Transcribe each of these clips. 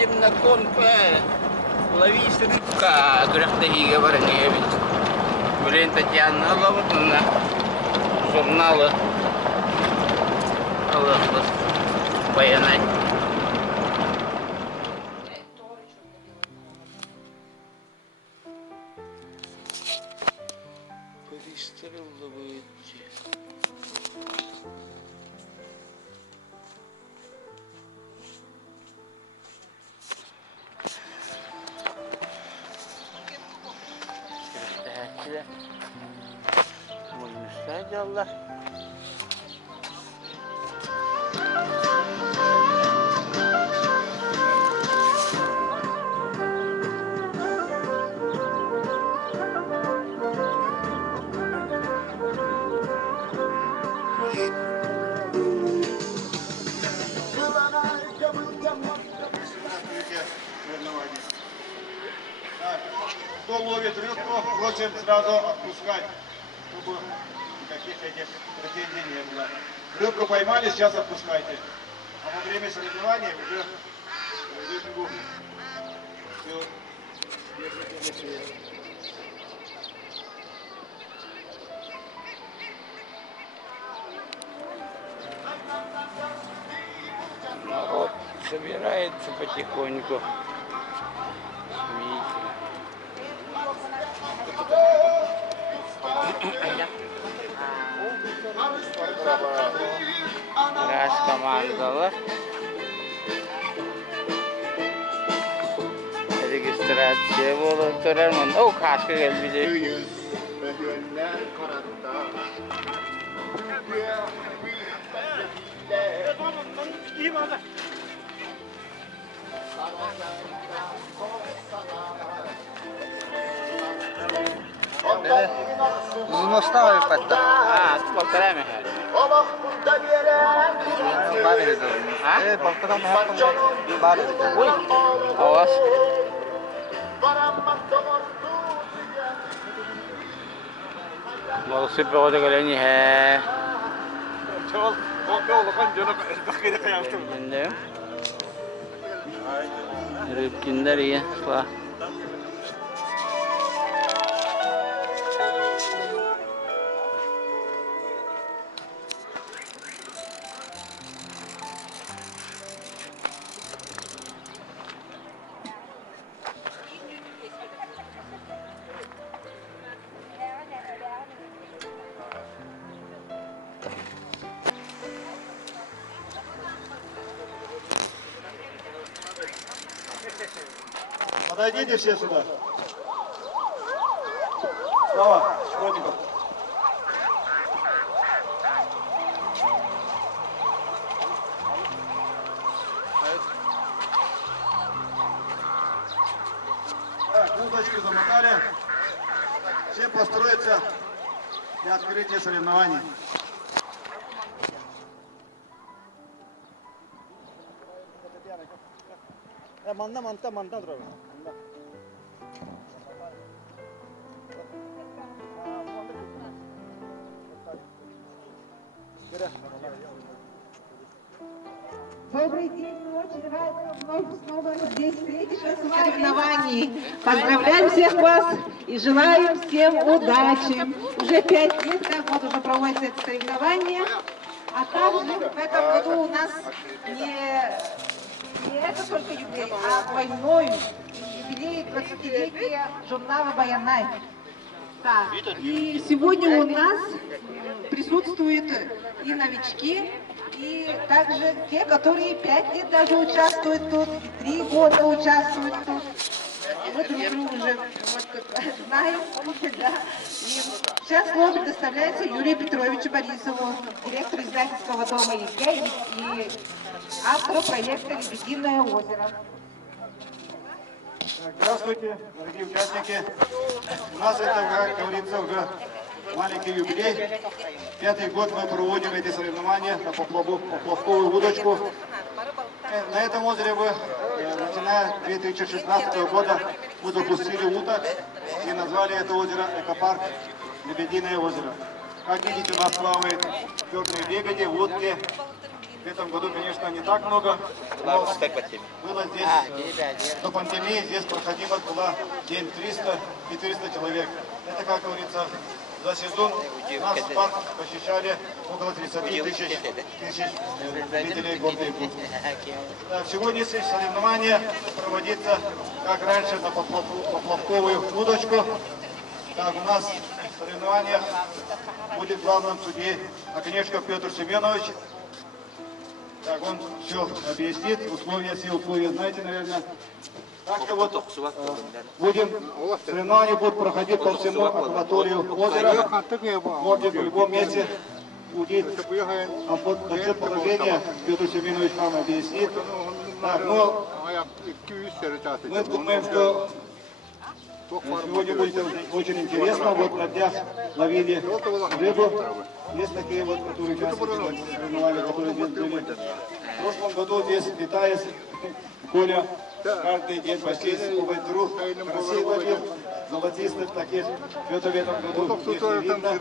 едем на конку, ловись рыбка, Грахтагига Варневич. Блин, Татьяна Лаватовна, журнала Баянай. Allah. Кто ловит рыбку, просим сразу отпускать, чтобы никаких этих претензий не было. Рыбку поймали, сейчас отпускайте. А во время соревнований уже рыбку все держите. Народ собирается потихоньку. Раз командалы. Registratsiya bo'lib turarman. O kaşka gelmeyecek. Uzun ostavaju pa to. Полтора меха. Bare do. Полтора меха. Bare do. Ой, а у вас? बहुत सी बहुत गलेनी है किंदर ही है वाह Подойдите все сюда. Слава, Шкотников. Так, удочки замотали. Все построятся для открытия соревнований. Манта дорога. Добрый день, очень рада вновь снова здесь встретиться с соревнований. Поздравляем всех вас и желаем всем удачи. Уже 5 лет, как вот уже проводится это соревнование, а также в этом году у нас не это только юбилей, а двойной юбилей 20-летия журнала «Баянай». Да. И сегодня у нас присутствуют и новички, и также те, которые 5 лет даже участвуют тут, 3 года участвуют тут. Мы друг друга уже знаем, да. И сейчас слово предоставляется Юрию Петровичу Борисову, директору издательского дома ЕГЭ и автору проекта «Лебединое озеро». Здравствуйте, дорогие участники. У нас это, как говорится, уже маленький юбилей. 5-й год мы проводим эти соревнования на поплавковую удочку. На этом озере мы, начиная с 2016 года, мы запустили уток и назвали это озеро экопарк «Лебединое озеро». Как видите, у нас плавают черные лебеди, утки. В этом году, конечно, не так много, но было здесь, до пандемии здесь проходило было день 300-400 человек. Это, как говорится, за сезон нас парк посещали около 30 тысяч зрителей горной губки. Сегодняшнее соревнование проводится, как раньше, на поплавковую удочку. Так, у нас в соревнованиях будет главным судьей Оконечков Петр Семенович. Так, он все объяснит, все условия знаете, наверное. Так что вот соревнования будут проходить по всему акваторию озера. Можете в любом месте удить. А под насчет положения Петр Семенович вам объяснит. Так, ну, мы думаем, что сегодня будет очень интересно. Вот на днях ловили рыбу. Есть такие вот, которые участвовали в соревнованиях, которые здесь были. В прошлом году здесь питаясь, Коля каждый день почти по ветру красиво ловил золотистых таких. Что-то в этом году здесь не видно.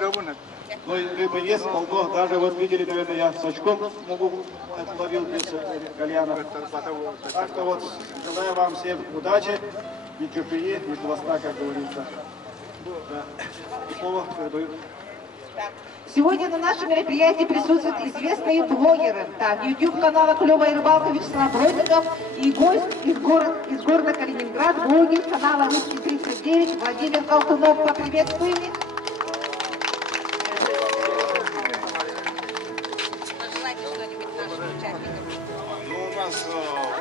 Но рыба есть, полно. Даже вот видели, наверное, я с очком отловил без кальяна. Так что вот желаю вам всем удачи, ни чупии, ни хвоста, как говорится. Да. И слово передаю. Сегодня на нашем мероприятии присутствуют известные блогеры. Так, YouTube-канала «Клевая рыбалка» Вячеслав Бродников и гость из города Калининград, блогер канала «Русский 39» Владимир Колтунов. Поприветствуем их. Пожелайте что-нибудь нашим участникам. Ну, у нас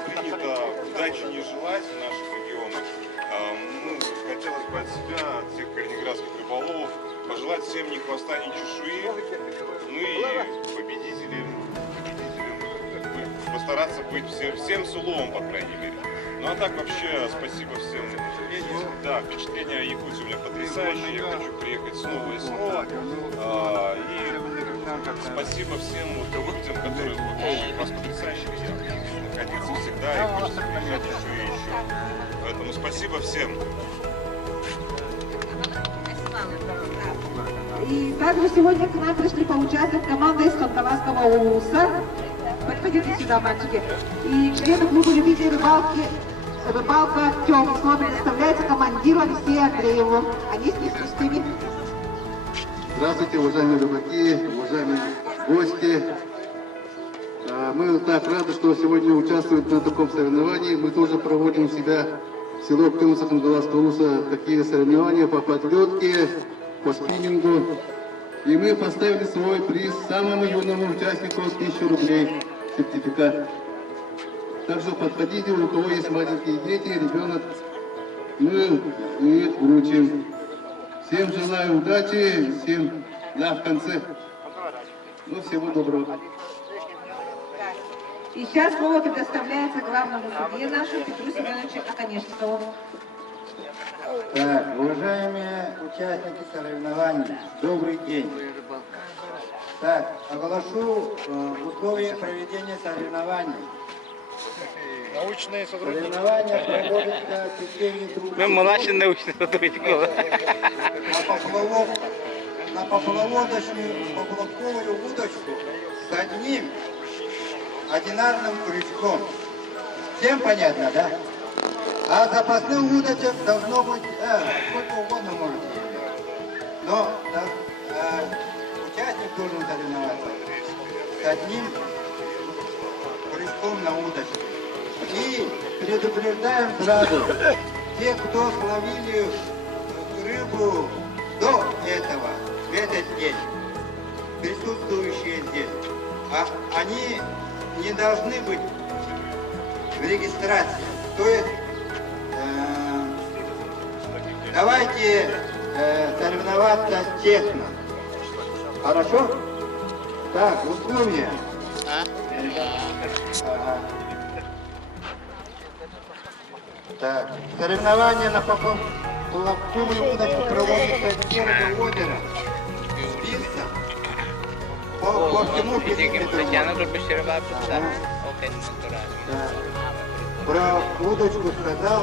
принято удачи не желать в наших регионах. Хотелось бы от себя, от всех калининградских рыболовов, пожелать всем ни хвоста, ни чешуи, ну и победителям постараться быть всем с уловом, по крайней мере. Ну а так вообще спасибо всем. Да, впечатление о Якутии у меня потрясающее, я хочу приехать снова и снова. И спасибо всем людям, которые у вас потрясающие находиться всегда и хочется приезжать еще и еще. Поэтому спасибо всем. И также сегодня к нам пришли поучаствовать команда из Ханкаласского УСа. Подходите сюда, мальчики. И члены клуба любителей рыбалка Темского представляется командиру Алексею Андрееву. Они с ними. Здравствуйте, уважаемые рыбаки, уважаемые гости. Мы так рады, что сегодня участвуем на таком соревновании. Мы тоже проводим у себя в село Ктымса Ханкаласского УСа такие соревнования по подлетке, по спиннингу. И мы поставили свой приз самому юному участнику 1000 рублей сертификат. Так что подходите, у кого есть маленькие дети, ребенок, мы их вручим. Всем желаю удачи, всем в конце. Ну, всего доброго. И сейчас слово предоставляется главному судье нашему Петру Семеновичу Оконечкову. Так, уважаемые участники соревнований, добрый день. Так, оглашу условия проведения соревнований. Научные сотрудники. Соревнования проводятся в течение 2 Мы младший научный сотрудник. на поплавковую удочку с одним одинарным крючком. Всем понятно, да? А запасных удочек должно быть сколько угодно может быть. Но участник должен соревноваться с одним крючком на удочке. И предупреждаем сразу, те, кто словили рыбу до этого, в этот день, присутствующие здесь, они не должны быть в регистрации. То есть давайте соревноваться честно. Хорошо? Так, условия. Так, соревнования на поплавковую удочку проводятся с берега озера. Списка по всему периметру. Про удочку сказал.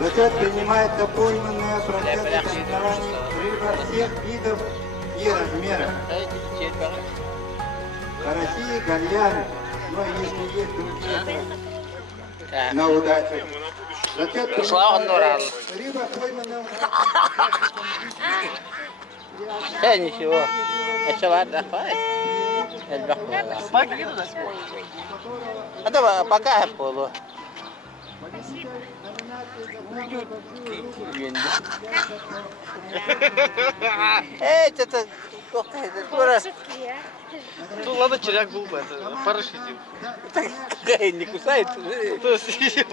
Зачет принимается пойманная в процессе соревнований рыба всех видов и размеров. караси, гальян, но если есть другие, Так. на удачу. Зачем Пошла он норал. рыба поймана. Ничего. Еще ладно, хватит. А давай, пока я полу. Эй, это... Ну ладно, червяк был бы, это парашютил. Не кусает? То съел.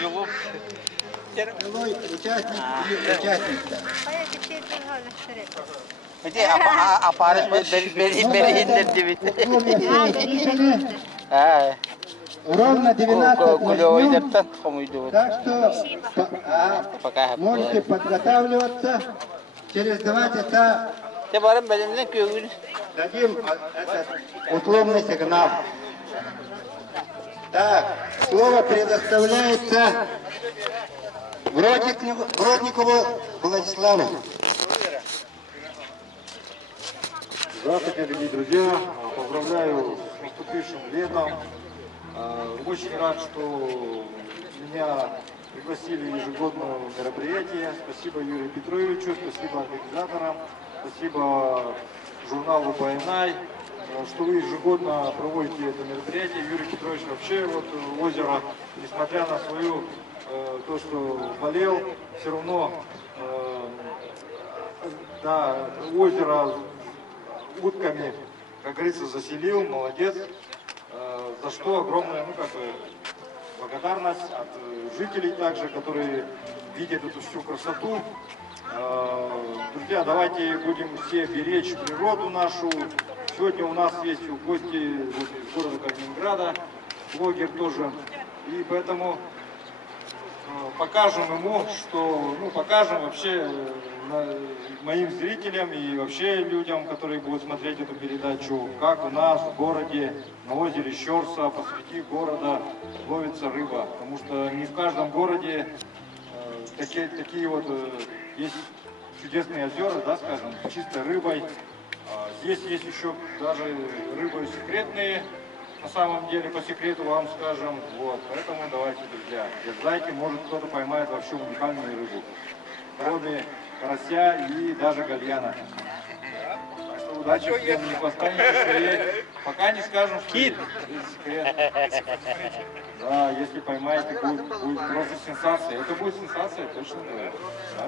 Белок. Второй участник и участница. Где апарат бери. Ровно 12 начнем. Так что Пока можете подготавливаться. Через 2 часа Te barang badannya kuyun. дадим этот условный сигнал. Так, слово предоставляется Бродникову Владиславу. Здравствуйте, дорогие друзья! Поздравляю с наступившим летом. Очень рад, что меня пригласили в ежегодное мероприятие. Спасибо Юрию Петровичу, спасибо организаторам, спасибо журналу «Байнай», что вы ежегодно проводите это мероприятие. Юрий Петрович вообще вот озеро, несмотря на свою то, что болел, все равно да, озеро утками, как говорится, заселил, молодец. За что огромная, благодарность от жителей также, которые видят эту всю красоту. Друзья, давайте будем все беречь природу нашу. Сегодня у нас есть гости из города Калининграда, блогер тоже. И поэтому покажем ему, что, покажем вообще моим зрителям и вообще людям, которые будут смотреть эту передачу, как у нас в городе, на озере Щорса, посреди города ловится рыба. Потому что не в каждом городе такие вот есть чудесные озера, да, скажем, с чистой рыбой. Здесь есть еще даже рыбы секретные, на самом деле, по секрету вам скажем. Вот, поэтому давайте, друзья, дерзайте, может кто-то поймает вообще уникальную рыбу. Кроме карася и даже гальяна. Так что удачи всем, не останется своей. Пока не скажем, что это секрет. Да, если поймаете, будет просто сенсация. Это будет сенсация, точно говорю.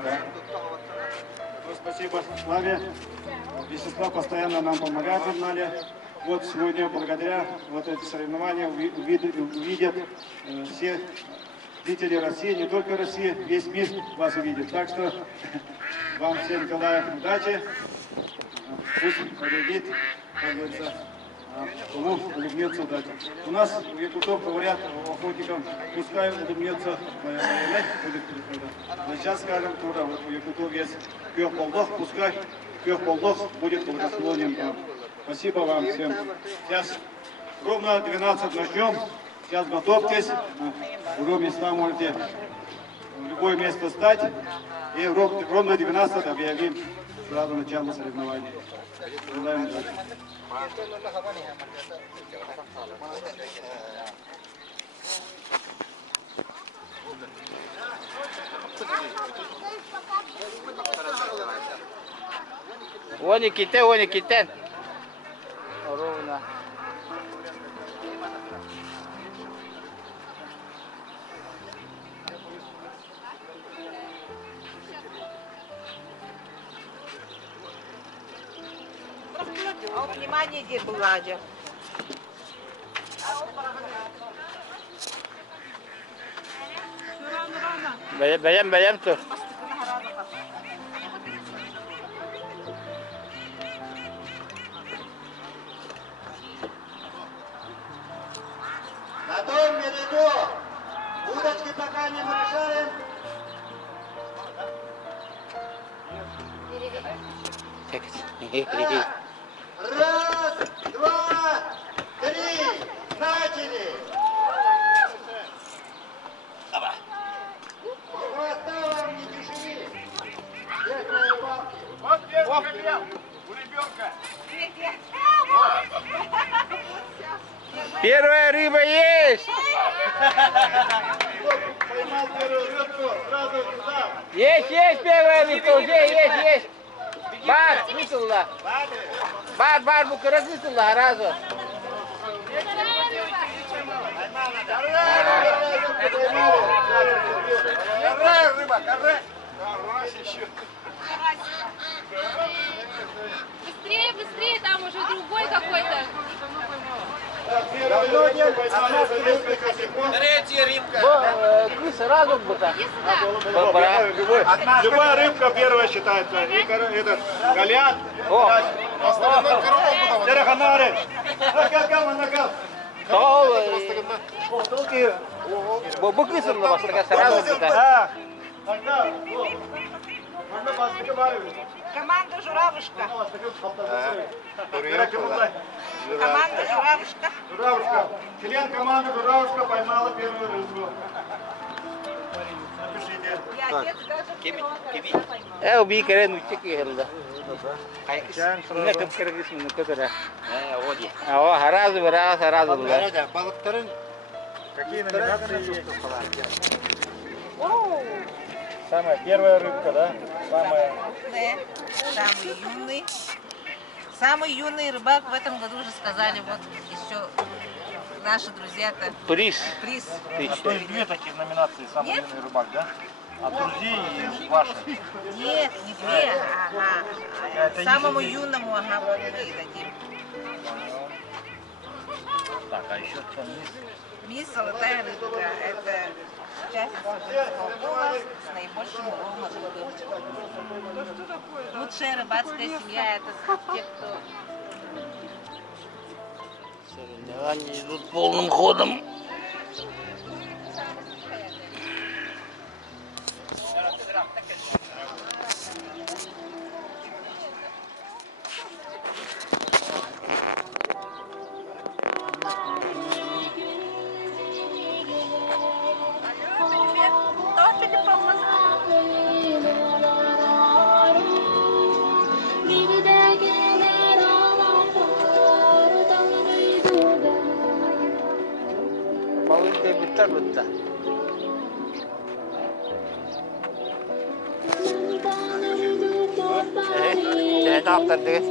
Да. Спасибо Славе. Вячеслав постоянно нам помогает в журнале. Вот сегодня благодаря вот эти соревнования увидят все жители России, не только России, весь мир вас увидит. Так что вам всем желаю удачи. Пусть победит, как говорится, улыбнется удача. У нас в Якутов говорят охотникам, пускай улыбнется будет. Но сейчас скажем тоже, вот у Якутов есть пёх-полдох, пускай пёх-полдох будет благосклонен. Спасибо вам всем. Сейчас ровно 12 начнем. Сейчас готовьтесь. В любое место можете в любое место стать. И ровно 12 объявим сразу начало соревнований. Желаем удачи. Вони ките. Ровно. Внимание, где Владя. Bayam tuh. На том берегу удочки пока не бросаем. Раз, два, три, начали! Хвоста вам не тишини! Здесь на рыбалке. Первая рыба есть! Поймал первую рыбку, сразу туда. Есть первая рыбка, уже есть. Бар, высылла. Бар, bu kırık vысылла, сразу. Карась, рыба, карась. Карась еще. Быстрее, там уже другой какой-то. Давно не поймали за несколько секунд. Kız сразу burada. Любая рыбка первая считается. И этот галян. Тереханары. Накал. Sağ ol. Bu kısımda başka сразу burada. Команда Журавушка. Команда Журавушка. Журавушка. Член команды Журавушка поймала первую рыбку. Напишите. И отец даже O bir kere nuçuk yıldı. Ne kıpkırık ismini kötüre. O сразу burada. Balıkların Какие номинации есть? Самая первая рыбка, да? Самая... Самый юный. Самый юный рыбак в этом году уже сказали, вот еще наши друзья-то. Приз. Приз. То есть две таких номинации, самый юный рыбак, да? От друзей и ваши. Нет, не две, ага. Самому юному, ага, вот мы и дадим. Так, а еще что? Мисс Золотая рыбка. Это участница женского пола с наибольшим уловом рыбы. Лучшая рыбацкая семья это те, кто... Соревнования идут полным ходом. Balık da biter burada. Ne yaptın diye?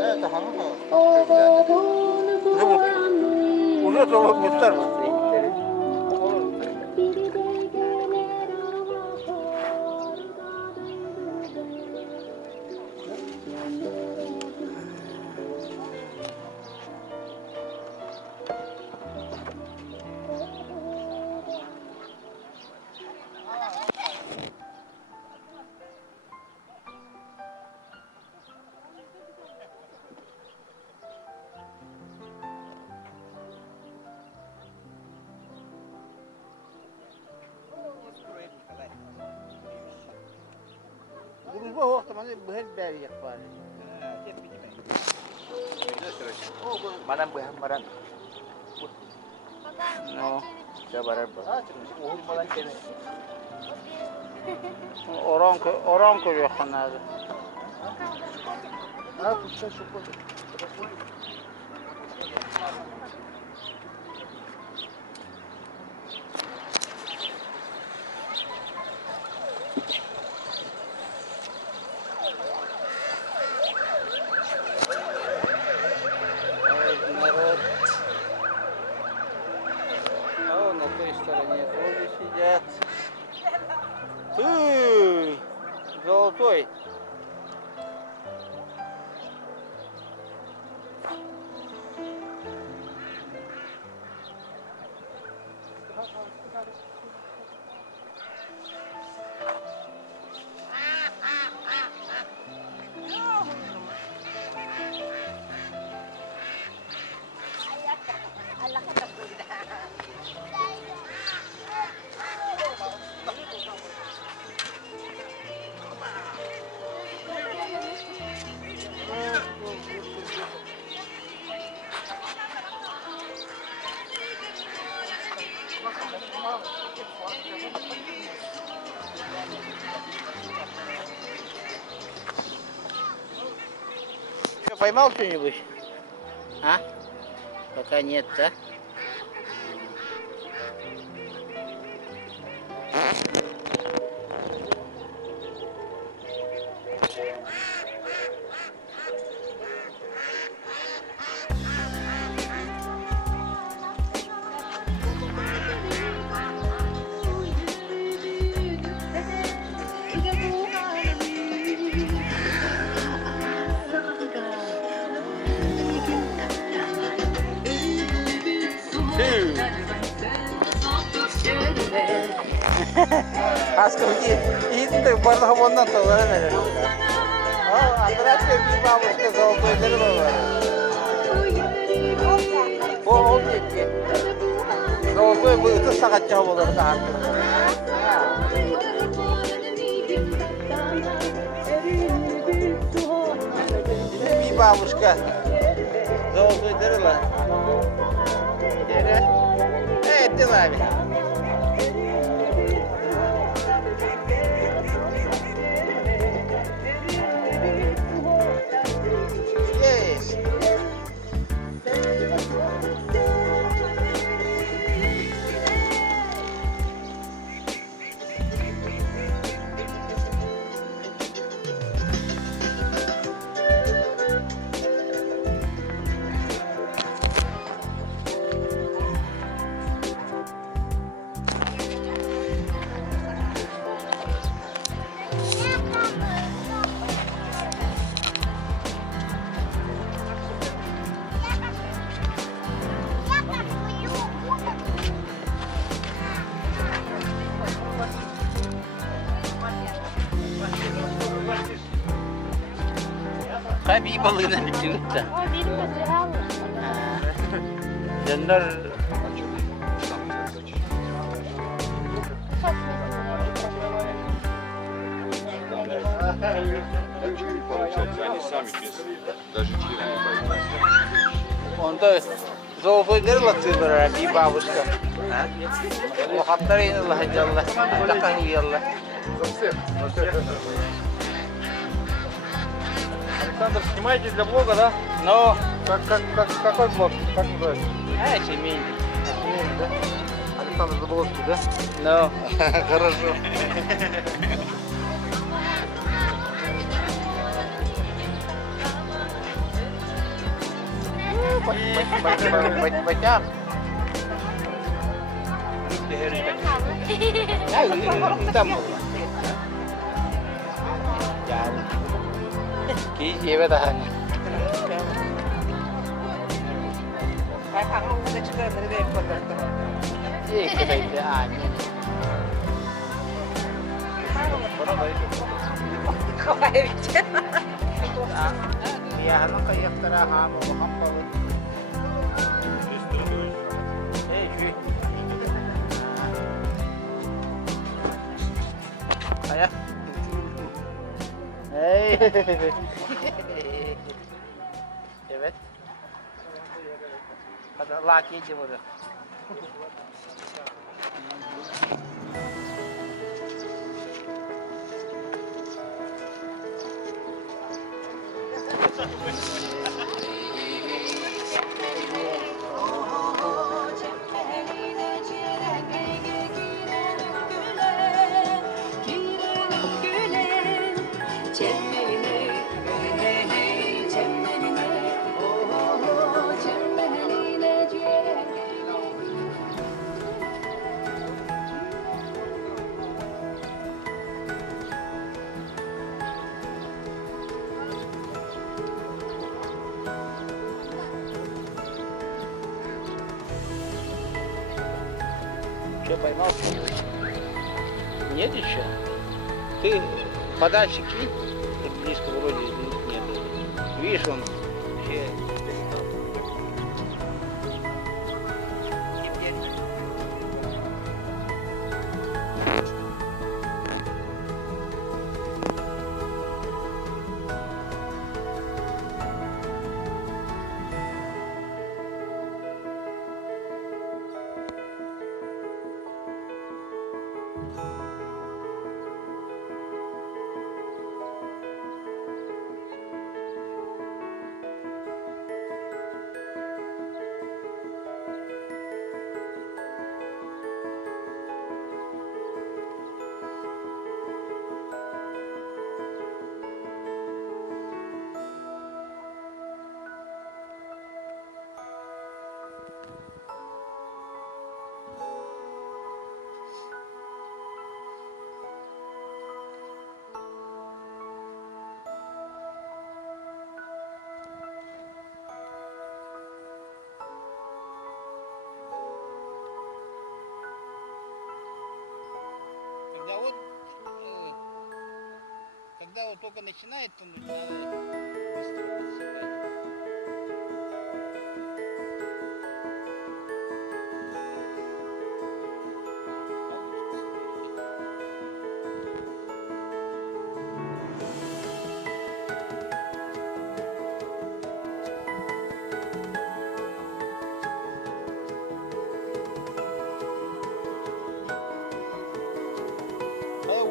evet hanım da. Uzun soğuk biter burada. Bu vakti mana bu hal beri yapar. Mana bu hamaran. No, jabarar bu. Orang ko yok hanadı. Ha tutsa şu kodu. Народ. О, на той стороне тоже сидят. Золотой. Поймал что-нибудь? А? Пока нет, да? Аскарки, иди барлығы оннан тоғылар әлі. Андыратпен bir бабушка золотой дерево var. Ол неке. Золотой bu 30 saatça olurdu artık. Bir бабушка золотой дерево. Evet, abi. Kabi balığına bitiyor da. Canlar Получается, они сами без, даже через не боятся. onda zoltoy derler bir babuşka. O hatları inallah inşallah. Takan yallah. Александр, снимаете для блога, да? No. Какой блог? Как называется? Семейный. Семейный, да? Александр Заболоцкий, да? No. Хорошо. Bacak. Tam oldu. Yani. Ký gì với ta? Phải thằng ông sẽ chơi cái này còn được. Gì cái này để ai nhỉ? Không ai biết chết. Ya hanım kayıklara hamı kapalı. Hey şu. Ayak. Hey. Evet. Hadi laki burada. Что поймал? Нет еще? Ты подальше кинь, так близко вроде нет. Видишь, он вообще... только начинает тонуть, надо быстро подсыпать.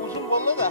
Uzun bollu da.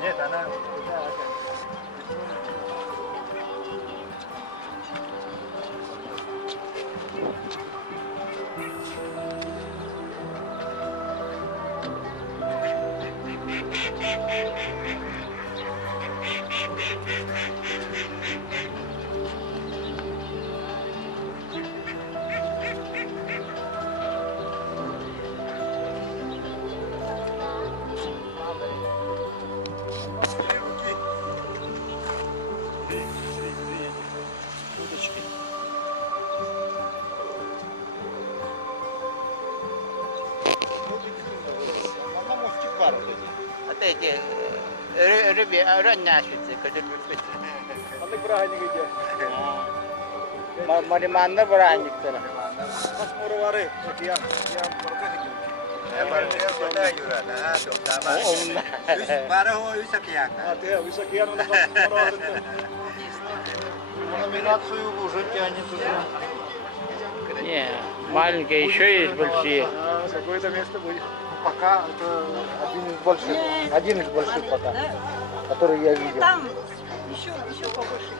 Нет, она... Эти рыбняшицы, Anlık bırakın gidiyor. маримандар бұрағындықтары. Kasmuru varı. Okuyam. Океан. Высокий, она kasmuru varı. Номинацию уже тянет уже. Не, маленькие еще есть большие. Какое-то место будет. Пока это один из больших пока, который я видел. Там еще побольше.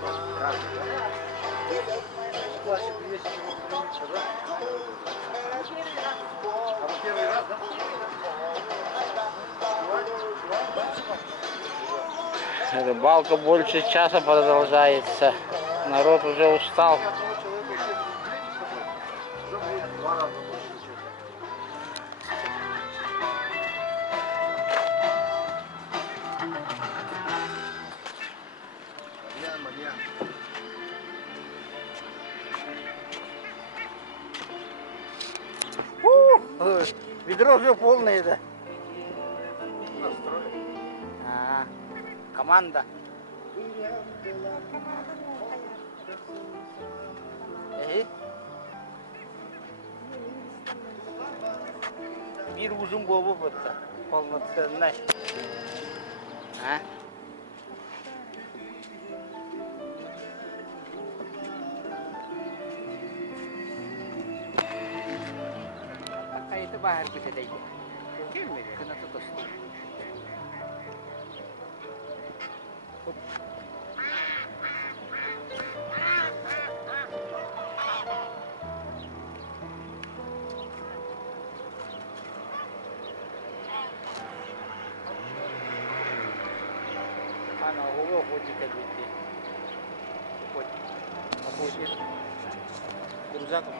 Рыбалка больше часа продолжается. Народ уже устал. Ведро уже полное, да? Команда. Bir uzun bobu burada. Полноценный. А? Itu bahan bisa deh. Kena tutup. Hugo Hoji Kabiti. Hoji. Kurza ko.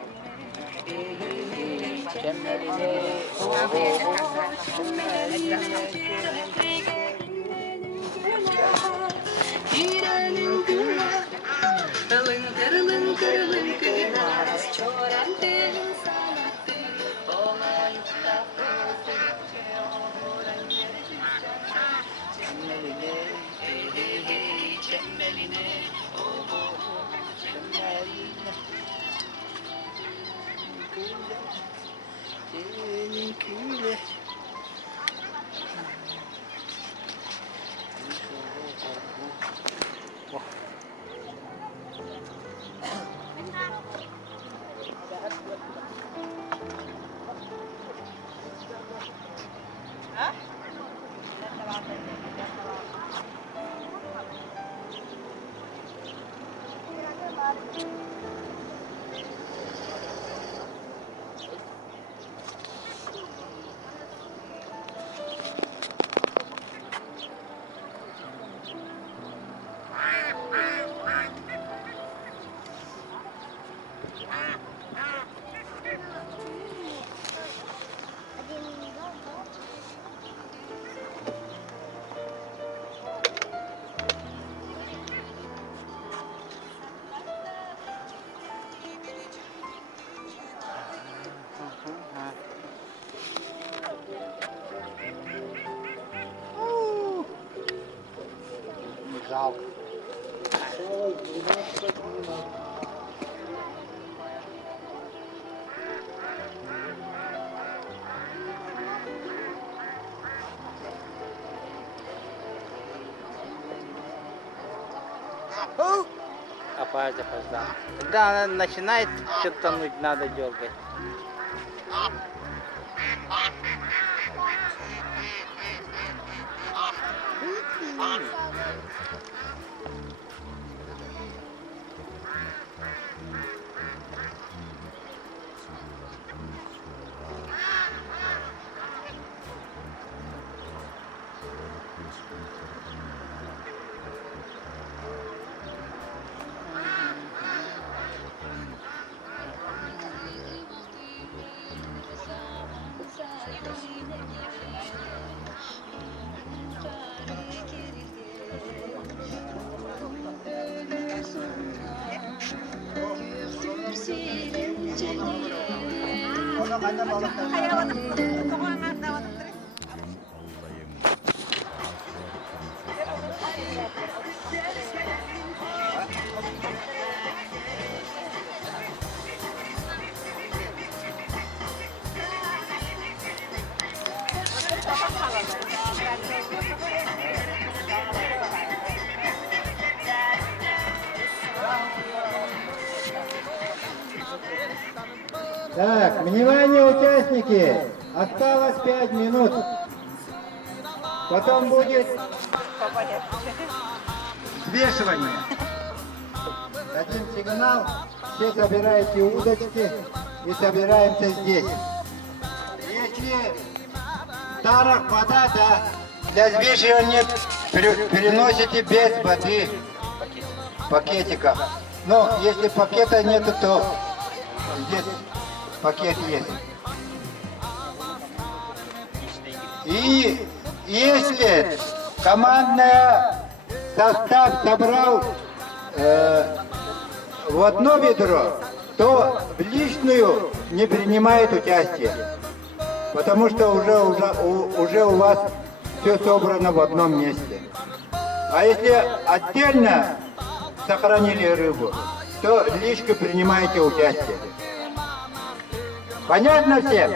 Жалко. Опять опоздал. Когда она начинает что-то тянуть, надо дергать. Так, внимание, участники! Осталось 5 минут. Потом будет взвешивание. Дадим сигнал, все собираете удочки и собираемся здесь. Если в тарах вода, да, для взвешивания переносите без воды в пакетиках. Но если пакета нету, то здесь пакет есть. И если командный состав собрал в одно ведро, то в личную не принимает участие, потому что уже у вас все собрано в одном месте. А если отдельно сохранили рыбу, то в личку принимаете участие. Понятно всем?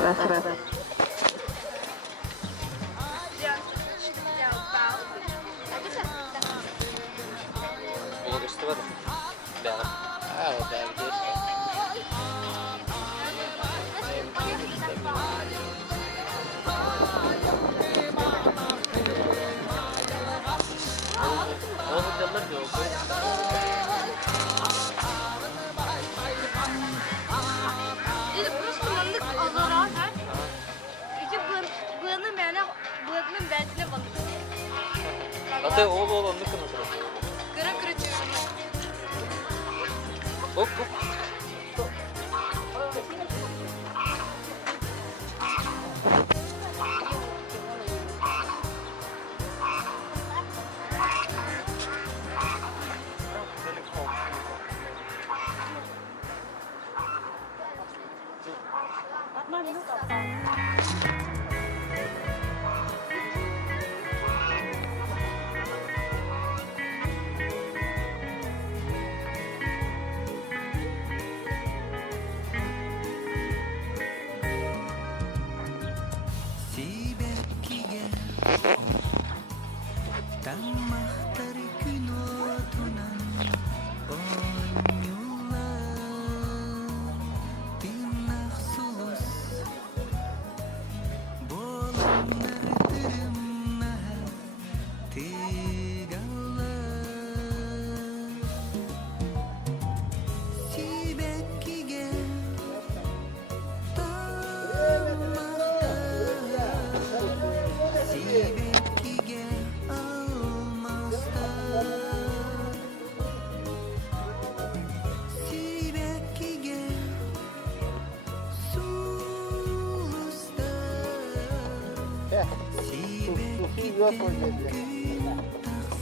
Раз. Да. Ata oğlu ne kadar? Kırı kırı çeviriyor. Hop hop.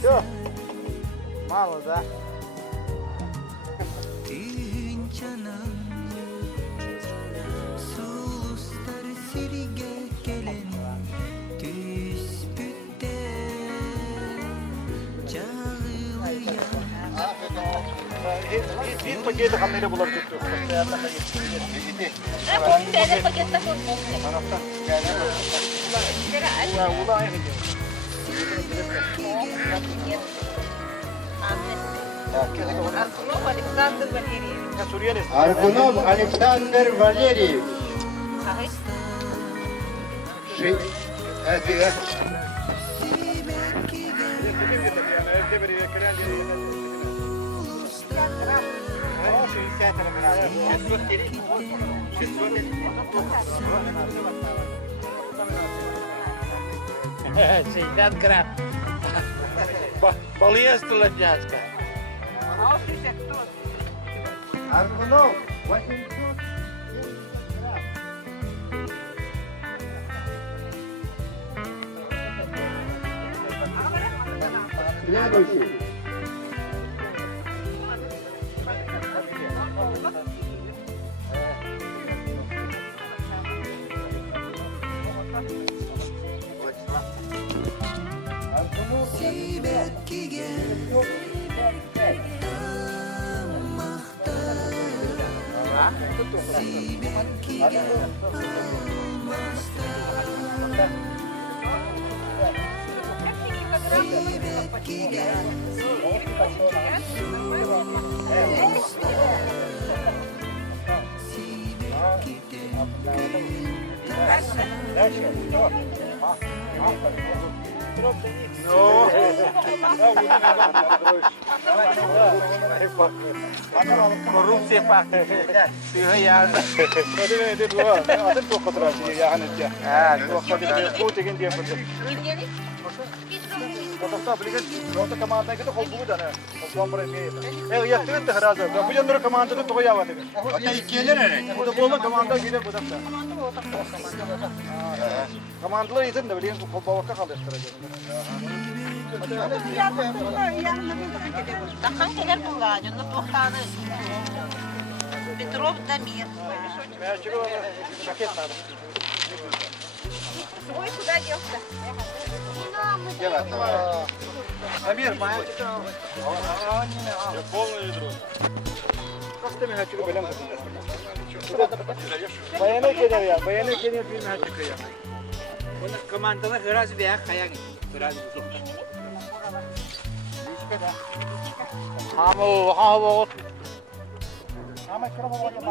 Все. Мало, да? Bir paketi hamile bulabilir. Tane pakette Ulan Аркунов Александр Валерьевич. Аргунов Александр Валерьевич. Şeyden kırar. Balıya ısıtılacağız. Аргунов 800. Следующий. Korupsiya pak. Tühe yarın. Hadi ne bu? Atın çok fotoğrafı ya hanımca. Ha, çok fotoğrafı. Bu tekin diye fotoğraf. Fotoğrafta bilgin. Rota kamanda gitti koltuğu da ne? Koltuğun buraya geliyor. Yattı da herhalde. Bu yanları kamanda tutuyor ya vadı. Hatta ikiyeler herhalde. Bu da bolla kamanda gidiyor bu da. Kamandalar izin de bilgin kol bavaka kalıyor. Тахан келер булга, жонда тохтаны. Петров Дамир. Свой куда делся? Амир, полное ведро. Просто меня хочу белем. Bayanı geliyor ya, bayanı geliyor bir mehat çıkıyor. Bunu komandalar biraz bir kayan. Biraz uzakta. Hamo, hamo. Ama kırma var ya.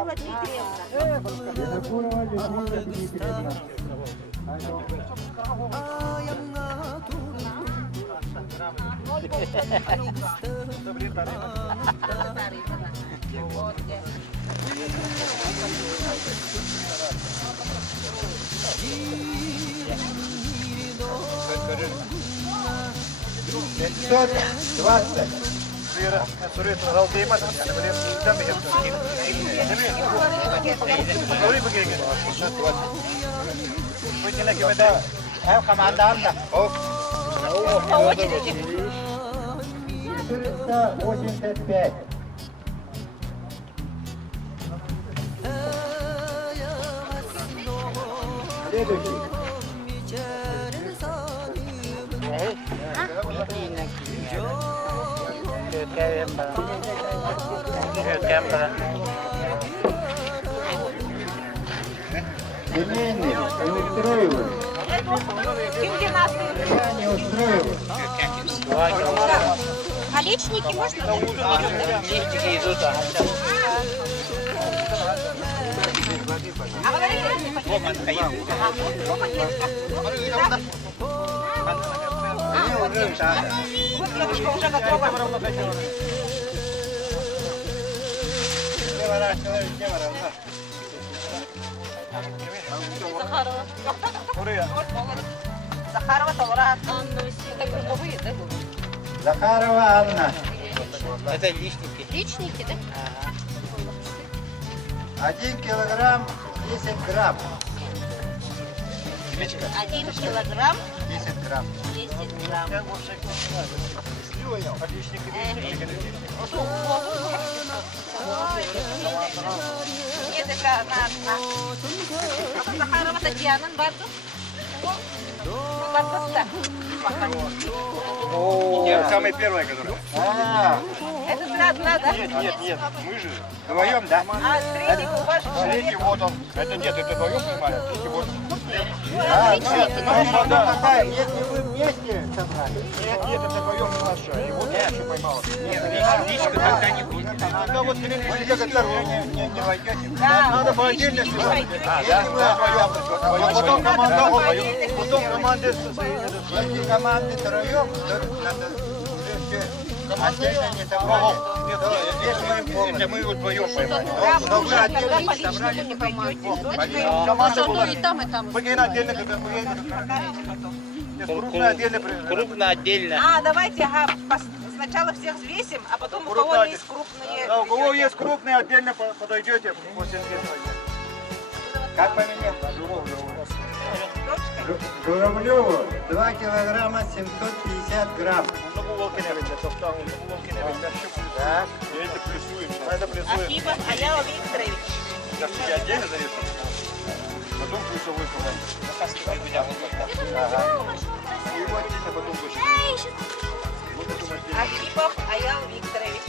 520. Sorry, Raldeiman, yani böyle bizden mi yaptın? Değil mi? Sorry begini. Begini kime de? Hem komandan da. 485. Следующий. Семейный, не устроивай. Я не устроивай. А личники можно? Личники идут, а Вот девушка уже готова. Захарова Товара. Это групповые, да? Захарова Анна. это личники. Личники, да? 1 килограмм 10 грамм. 1 килограмм 10 грамм. 10 грамм. Нет, это на Захарова Татьяна Барду. Барду. Самая первая, которая. Это сразу надо? Нет, мы же вдвоем, да? А третий у вас Третий вот он. Это нет, это вдвоем поймали, а третий вот. Если вы вместе собрали. Нет, это вдвоем наша. И вот я еще поймал. Личка тогда не будет. Когда вот я как не войдете. Надо по отдельности. Если вы вдвоем. Потом команда. Потом команды. Если команды втроем, то надо уже все отдельно не собрали. Если мы вот вдвоем поймали. Но вы отдельно собрали. Команда была. И там. Выгин отдельно, как крупно отдельно. Крупно отдельно. А, давайте, сначала всех взвесим, а потом у кого есть крупные. Да, у кого есть крупные, отдельно подойдете после взвешивания. Как поменять? Журавлеву 2 килограмма 750 грамм. Ну, волки не видно, то там, волки не видно. Так. Я это плюсуем. Это плюсуем. Архипов Аял Викторович. Сейчас я отдельно завешу. Потом плюсовой куда. Ага. И вот отдельно потом точно. Вот это отдельно. Архипов Аял Викторович.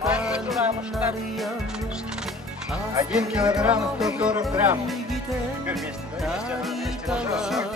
Давайте Журавушка. 1 килограмм 140 грамм. Теперь вместе, да? Вместе нажимаем.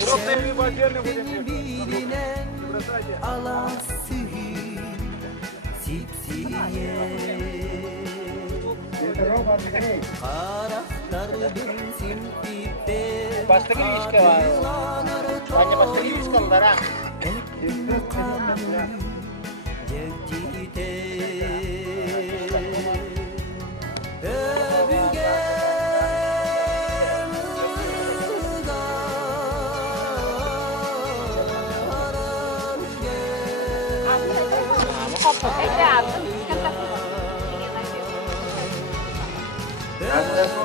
Крупная рыба отдельно будем. Başka ilişki var. Bence başka ilişki var ha.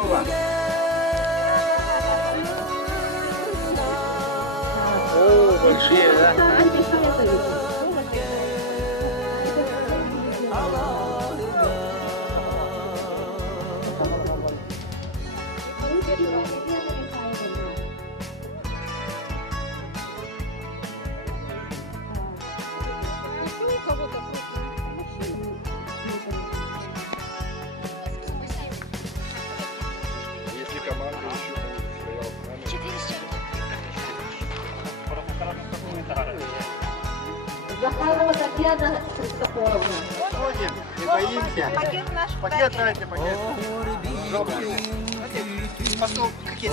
Кондакова. О, большие, да? Татьяна Христофоровна. Ходим, не боимся. Пакет наш. Пакет дайте, пакет. Посол какие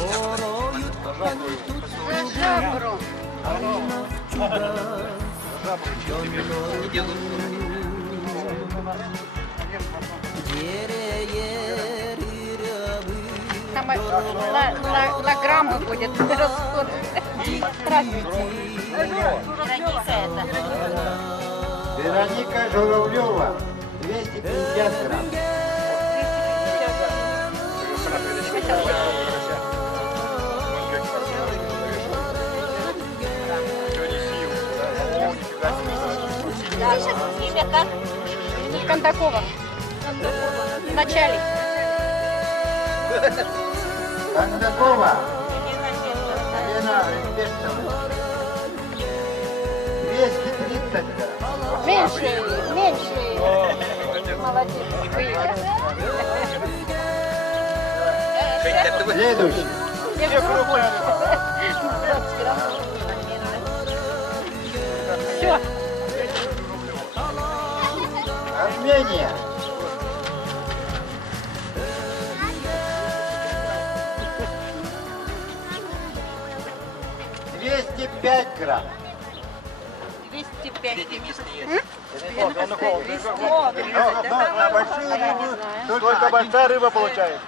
Там на граммы будет расход. Здравствуйте. Вероника это. Вероника Журавлева, 250 грамм. Да, сейчас имя как? Кондакова. В начале. Кондакова. Елена Бестова. 230 грамм. Меньше. Молодец. Следующий. Все. Армения. «205 грамм». 205. На большую рыбу только большая рыба получает.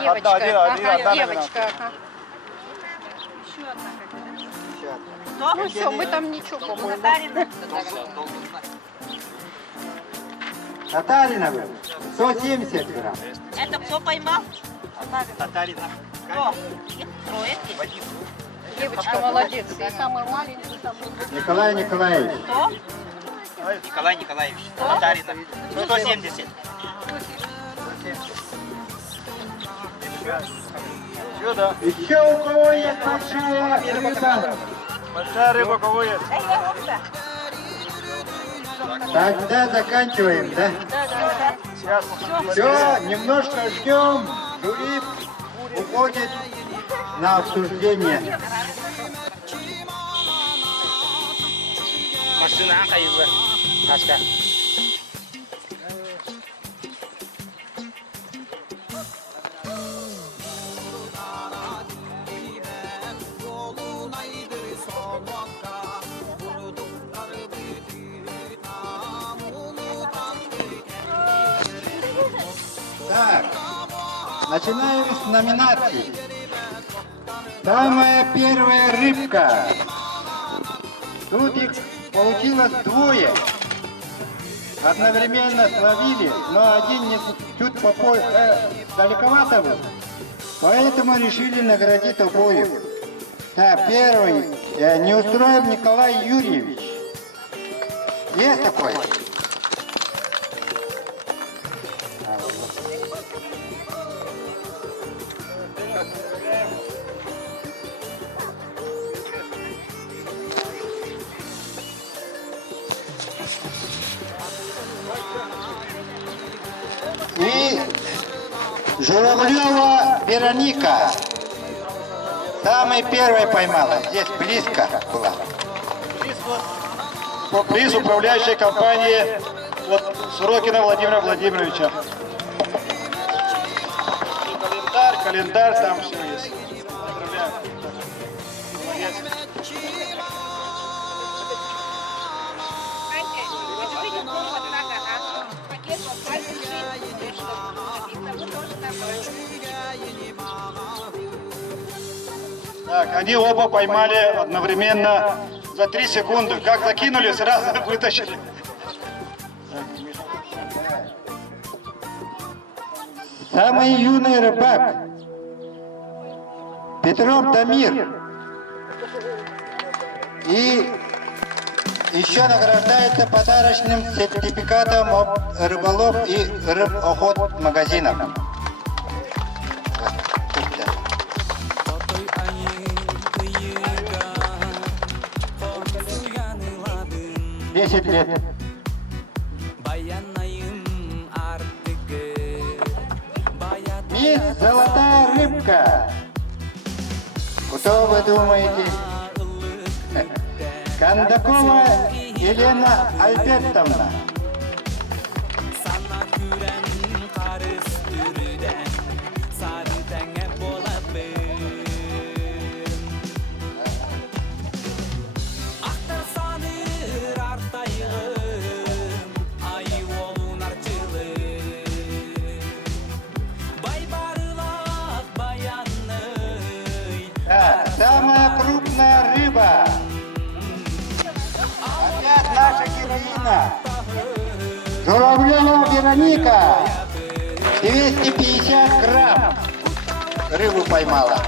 Девочка. одна Девочка. Ага. Ну все, мы там ничего, по-моему. Татарина 170 грамм. Это кто поймал? Татарина. Кто? Их трое. Девочка молодец. И самая маленькая, самая... Николай Николаевич. Кто? Николай Николаевич. Татарина. 170. Сюда. Еще у кого есть большая рыба? Большая рыба у кого есть? Тогда заканчиваем, да? Сейчас. Все, немножко ждем. Жюри уходит на обсуждение. Машина кайызы. Ашка. Так, начинаем с номинаций. Самая первая рыбка. Тут их получилось двое. Одновременно словили, но один не чуть далековато был. Поэтому решили наградить обоих. Так, первый. Неустроев Николай Юрьевич. Есть такой? И Журавлева Вероника. Самой первой поймала. Здесь близко была. Приз управляющей компании Сорокина Владимира Владимировича. Календарь, там все есть. Поздравляю. Молодец. Так, они оба поймали одновременно за 3 секунды. Как закинули, сразу вытащили. Самый юный рыбак Петров Дамир. И еще награждается подарочным сертификатом от рыболов и рыбохот магазинов. 10 лет. Мисс Золотая рыбка. Кто вы думаете? Кондакова Елена Альбертовна. Самая крупная рыба. Опять наша героиня. Журавлева Вероника. 250 грамм рыбу поймала.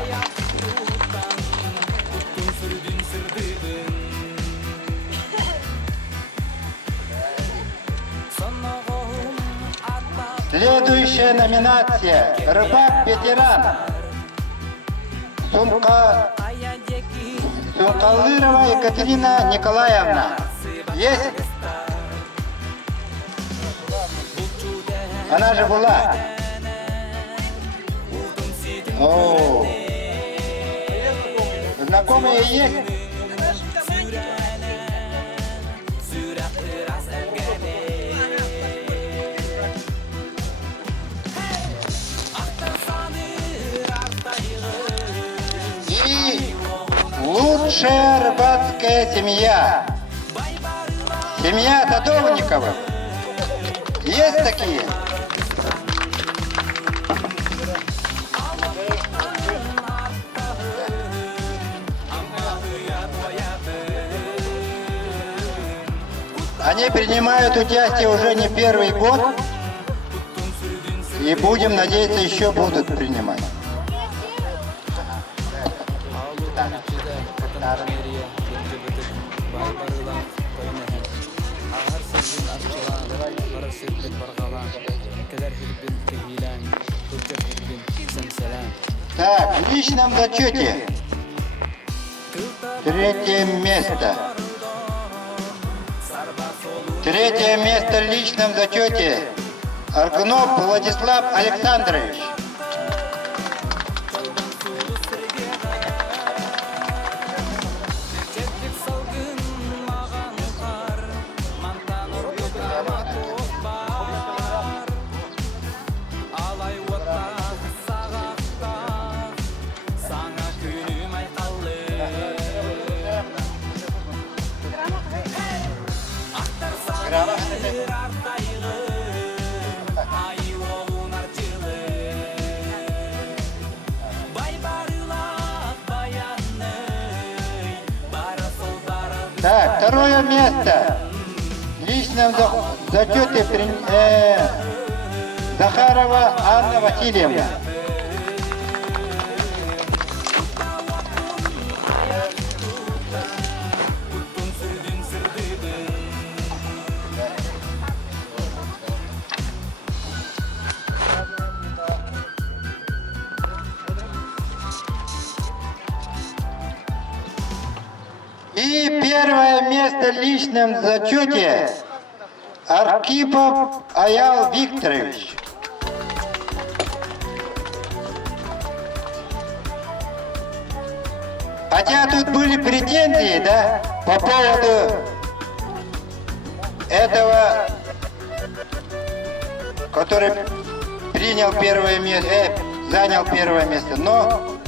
Следующая номинация. Рыбак-ветеран. Сумкалырова Екатерина Николаевна. Есть? Она же была. О, знакомые есть? И лучшая рыбацкая семья. Семья Садовниковых. Есть такие? Они принимают участие уже не первый год. И будем надеяться, еще будут принимать. Так, в личном зачете 3-е место. 3-е место в личном зачете Аргунов Владислав Александрович. Так, 2-е место в личном зачете Захарова Анна Васильевна. И 1-е место в личном зачете Архипов Аял Викторович. Хотя тут были претензии, да, по поводу этого, который принял 1-е место, занял 1-е место, но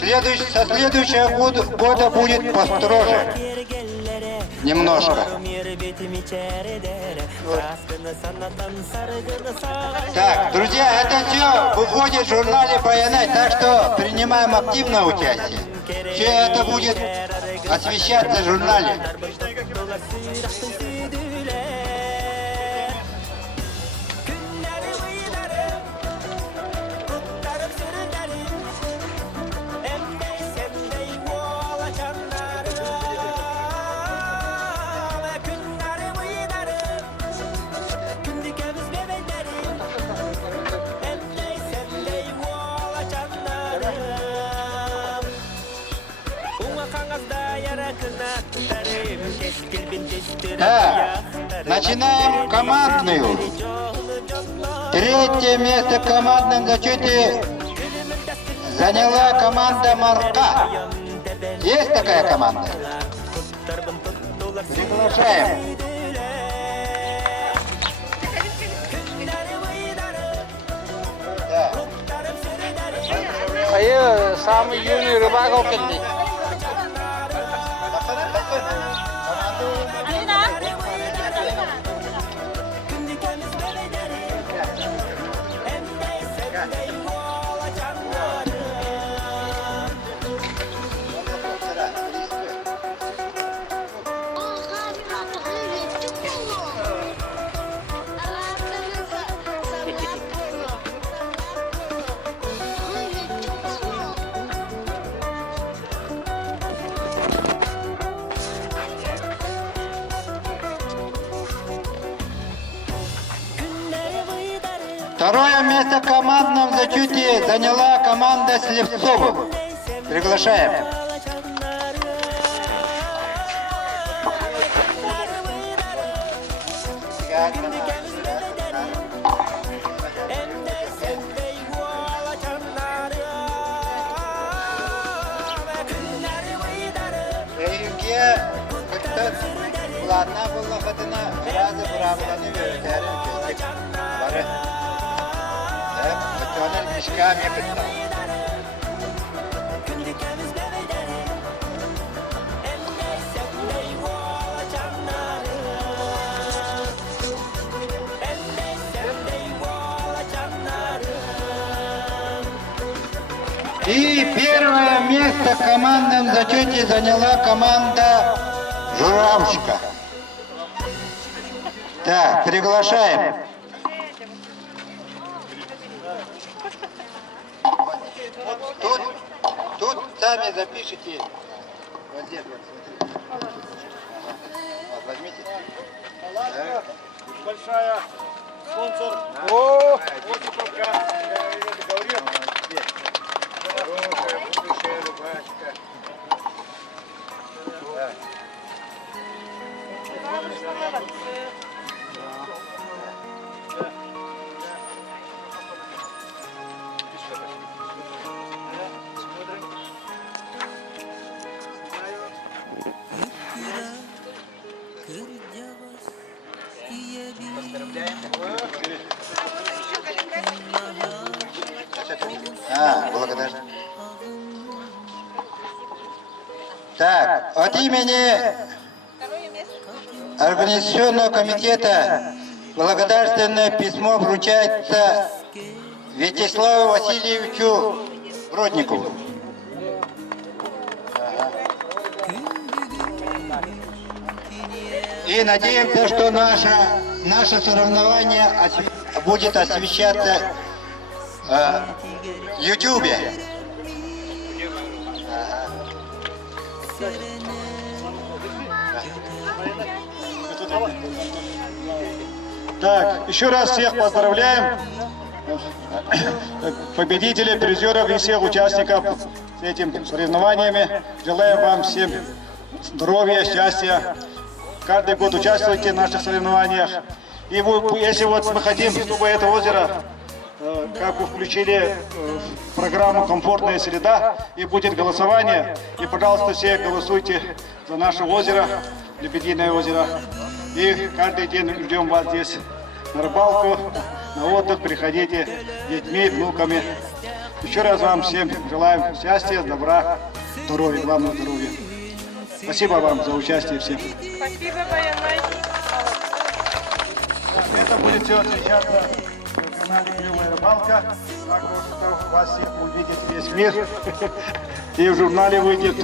со следующего года будет построже. Немножко. Так, друзья, это все выходит в журнале «Баянай», так что принимаем активное участие. Все это будет освещаться в журнале. Так, начинаем командную. 3-е место в командном зачете заняла команда «Марка». Есть такая команда? Приглашаем. Да. Самый юный рыбак около. Второе место в командном зачете заняла команда Слепцова. Приглашаем. Ладно, было хатына разы бурамланы вертерин бары. Ötönün işgam yapıttı. И первое место в командном зачете заняла команда Журавчика. Так, приглашаем. Тут сами запишите. Вот здесь, вот, смотрите. Вот, возьмите. Ладно, большая спонсор. О, вот и пока. Я это говорил. Хорошая, будущая рыбачка. Да. Благодарю. Так, от имени организационного комитета благодарственное письмо вручается Вячеславу Васильевичу Бродникову. И надеемся, что наше соревнование будет освещаться в YouTube. Так, еще раз всех поздравляем. Победителей, призеров и всех участников с этими соревнованиями. Желаем вам всем здоровья, счастья. Каждый год участвуйте в наших соревнованиях. И если вот мы хотим, чтобы это озеро как бы включили в программу «Комфортная среда», и будет голосование. И, пожалуйста, все голосуйте за наше озеро, Лебединое озеро. И каждый день ждем вас здесь на рыбалку, на отдых. Приходите с детьми, внуками. Еще раз вам всем желаем счастья, добра, здоровья, главное здоровья. Спасибо вам за участие всем. Спасибо, Баянай. Это будет все отвечаться на канале «Клевая рыбалка». Так что вас всех увидит весь мир. И в журнале выйдет.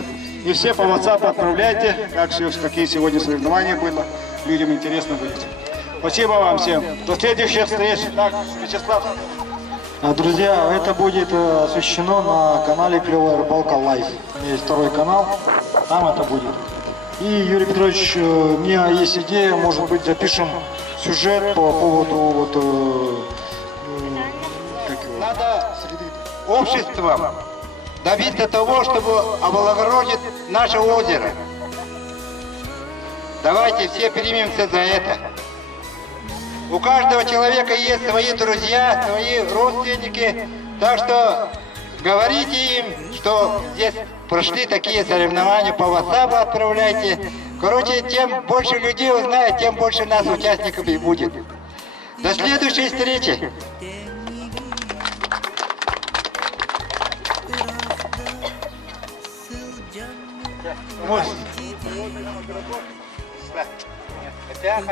И все по WhatsApp отправляйте, какие сегодня соревнования было. Людям интересно будет. Спасибо вам всем. До следующих встреч. Так, Вячеслав. Друзья, это будет освещено на канале «Клевая рыбалка Лайв». Есть второй канал, там это будет. И, Юрий Петрович, у меня есть идея, может быть, запишем сюжет по поводу Надо обществом добиться того, чтобы облагородить наше озеро. Давайте все примемся за это. У каждого человека есть свои друзья, свои родственники, так что говорите им, что здесь прошли такие соревнования, по WhatsApp отправляйте, Короче, тем больше людей узнает, тем больше нас участников и будет. До следующей встречи. Хотя,